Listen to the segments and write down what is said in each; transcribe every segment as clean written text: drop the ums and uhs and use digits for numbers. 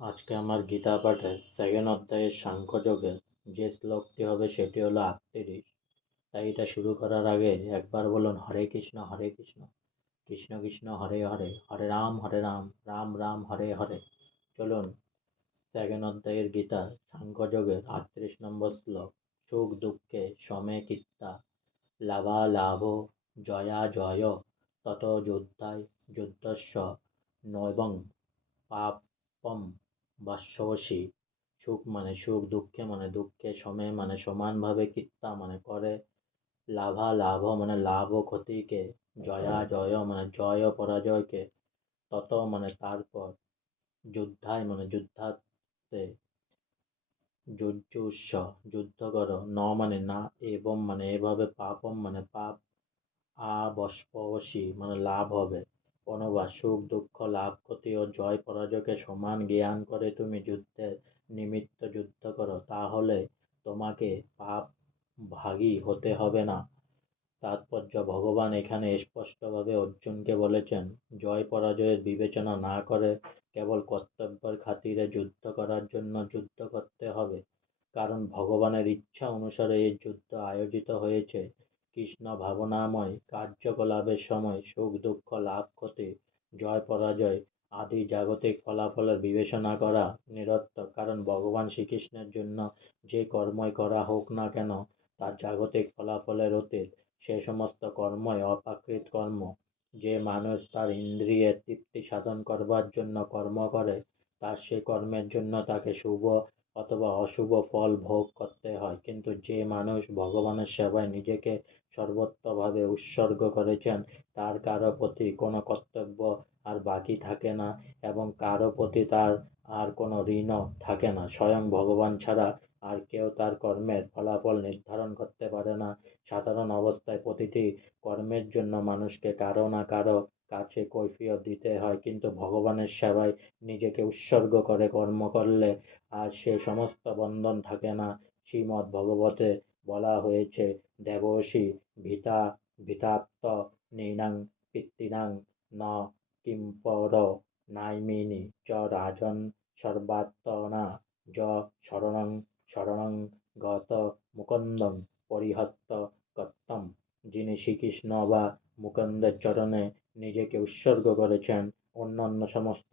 আজকে আমার গীতা পাঠের সেকেন্ড অধ্যায়ের সাংখ্যযোগের যে শ্লোকটি হবে সেটি হলো 38। তাই এটা শুরু করার আগে একবার বলুন হরে কৃষ্ণ কৃষ্ণ কৃষ্ণ হরে হরে, হরে রাম রাম রাম হরে হরে। চলুন সেকেন্ড অধ্যায়ের গীতা সাংখ্যযোগের 38 নম্বর শ্লোক। সুখ দুঃখে সমে কিত্তা লাভা লাভ জয়া জয় তত যুদ্ধায় যুদ্ধস্য নৈবং পাপম বাস্যসী। সুখ মানে সুখ, দুঃখে মানে দুঃখে, সমে মানে সমানভাবে, কিত্তা মানে করে, লাভা লাভ মানে লাভ ও ক্ষতিকে, জয়া জয় মানে জয় ও পরাজয়কে, তত মানে তারপর, যুদ্ধায় মানে যুদ্ধাতে, যুযুৎস যুদ্ধ করো, ন মানে না, এবং মানে এভাবে, পাপম মানে পাপ, আবশ্যসী মানে লাভ হবে। অনুবাদ: সুখ দুঃখ লাভ ক্ষতি ও জয় পরাজয়কে সমান জ্ঞান করে তুমি যুদ্ধের নিমিত্ত যুদ্ধ করো, তাহলে তোমাকে পাপ ভাগী হতে হবে না। তাৎপর্য: ভগবান এখানে স্পষ্টভাবে অর্জুনকে বলেছেন, জয় পরাজয়ের বিবেচনা না করে কেবল কর্তব্যের খাতিরে যুদ্ধ করার জন্য যুদ্ধ করতে হবে। কারণ ভগবানের ইচ্ছা অনুসারে এই যুদ্ধ আয়োজিত হয়েছে। কৃষ্ণ ভাবনাময় কার্যকলাপের সময় সুখ দুঃখ লাভ ক্ষতি জয় পরাজয় আদি জাগতিক ফলাফলের বিবেচনা করা নিরর্থক। কারণ ভগবান শ্রীকৃষ্ণের জন্য যে কর্মই করা হোক না কেন তার জাগতিক ফলাফলের অতীত। সে সমস্ত কর্মই অপ্রাকৃত কর্ম। যে মানুষ তার ইন্দ্রিয়ের তৃপ্তি সাধন করবার জন্য কর্ম করে, তার সে কর্মের জন্য তাকে শুভ অথবা অশুভ ফল ভোগ করতে হয়। কিন্তু যে মানুষ ভগবানের সেবায় নিজেকে সর্বতোভাবে উৎসর্গ করেছেন, তার কারো প্রতি কোনো কর্তব্য আর বাকি থাকে না, এবং কারো প্রতি তার আর কোনো ঋণও থাকে না। স্বয়ং ভগবান ছাড়া আর কেউ তার কর্মের ফলাফল নির্ধারণ করতে পারে না। সাধারণ অবস্থায় প্রতিটি কর্মের জন্য মানুষকে কারো না কারো কাছে কৈফিয়ত দিতে হয়, কিন্তু ভগবানের সেবায় নিজেকে উৎসর্গ করে কর্ম করলে আর সে সমস্ত বন্ধন থাকে না। শ্রীমদ্ ভগবতে বলা হয়েছে, দেবর্ষি ভিতা ভিতাপ্ত নৃণাং পিতৃণাং ন কিম্পর নাইমিনি চ রাজন সর্বাত্মনা য শরণং শরণং গত মুকুন্দং পরিহত্ত কর্তম। যিনি শ্রীকৃষ্ণ বা মুকুন্দের চরণে নিজেকে উৎসর্গ করেছেন, অন্যান্য সমস্ত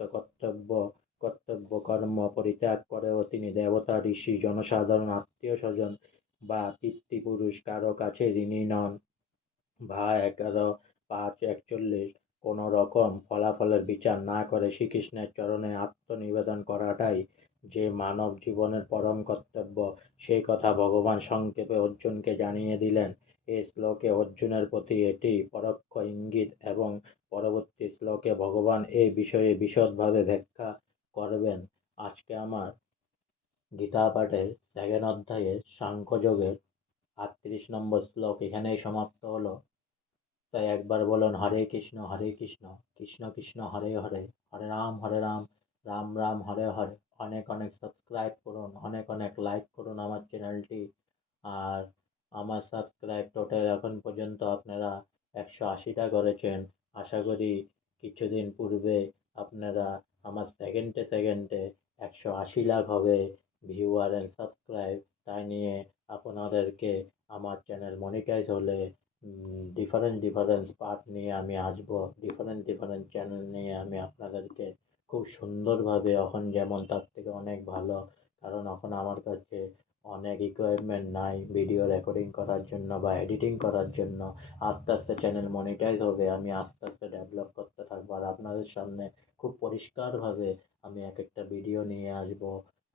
কর্তব্য কর্ম পরিত্যাগ করেও তিনি দেবতা ঋষি জনসাধারণ আত্মীয় স্বজন বা পিতৃপুরুষ কারো কাছে ঋণী নন, বা 11:5:41 কোনো রকম ফলাফলের বিচার না করে শ্রীকৃষ্ণের চরণে আত্মনিবেদন করাটাই যে মানব জীবনের পরম কর্তব্য, সেই কথা ভগবান সংক্ষেপে অর্জুনকে জানিয়ে দিলেন। এই শ্লোকে অর্জুনের প্রতি এটি পরোক্ষ ইঙ্গিত, এবং পরবর্তী শ্লোকে ভগবান এই বিষয়ে বিশদভাবে ব্যাখ্যা করবেন। আজকে আমার গীতা পাঠের সেকেন্ড অধ্যায়ের সাংখ্যযোগের 38 নম্বর শ্লোক এখানেই সমাপ্ত হলো। তাই একবার বলুন হরে কৃষ্ণ কৃষ্ণ কৃষ্ণ হরে হরে, হরে রাম রাম রাম হরে হরে। অনেক অনেক সাবস্ক্রাইব করুন, অনেক অনেক লাইক করুন আমার চ্যানেলটি। আর আমার সাবস্ক্রাইব টোটাল এখন পর্যন্ত আপনারা 180টা করেছেন। আশা করি কিছুদিন পূর্বে আপনারা আমার সেকেন্ডে 180 লাখ হবে ভিউয়ার অ্যান্ড সাবস্ক্রাইব। তাই নিয়ে আপনাদেরকে আমার চ্যানেল মনিটাইজ হলে ডিফারেন্ট পার্ট নিয়ে আমি আসবো, ডিফারেন্ট চ্যানেল নিয়ে আমি আপনাদেরকে খুব সুন্দরভাবে, এখন যেমন তার থেকে অনেক ভালো, কারণ এখন আমার কাছে অনেক ইকুইপমেন্ট নাই ভিডিও রেকর্ডিং করার জন্য বা এডিটিং করার জন্য। আস্তে আস্তে চ্যানেল মনিটাইজ হবে, আমি আস্তে আস্তে ডেভেলপ করতে থাকবো, আর আপনাদের সামনে খুব পরিষ্কারভাবে আমি এক একটা ভিডিও নিয়ে আসবো,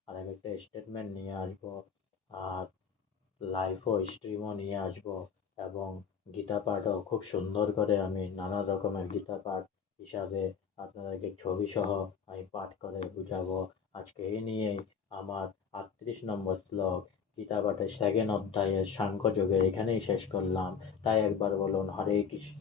আর এক একটা স্টেটমেন্ট নিয়ে আসবো, আর লাইভও স্ট্রিমও নিয়ে আসবো, এবং গীতা পাঠও খুব সুন্দর করে আমি নানা রকমের গীতা পাঠ হিসাবে আপনাদেরকে ছবি সহ আমি পাঠ করে বুঝাবো। আজকে এই নিয়েই আমার 38 নম্বর শ্লোক গীতা পাঠের সেকেন্ড অধ্যায়ের সাংখ্যযোগের এখানেই শেষ করলাম। তাই একবার বলুন হরে কৃষ্ণ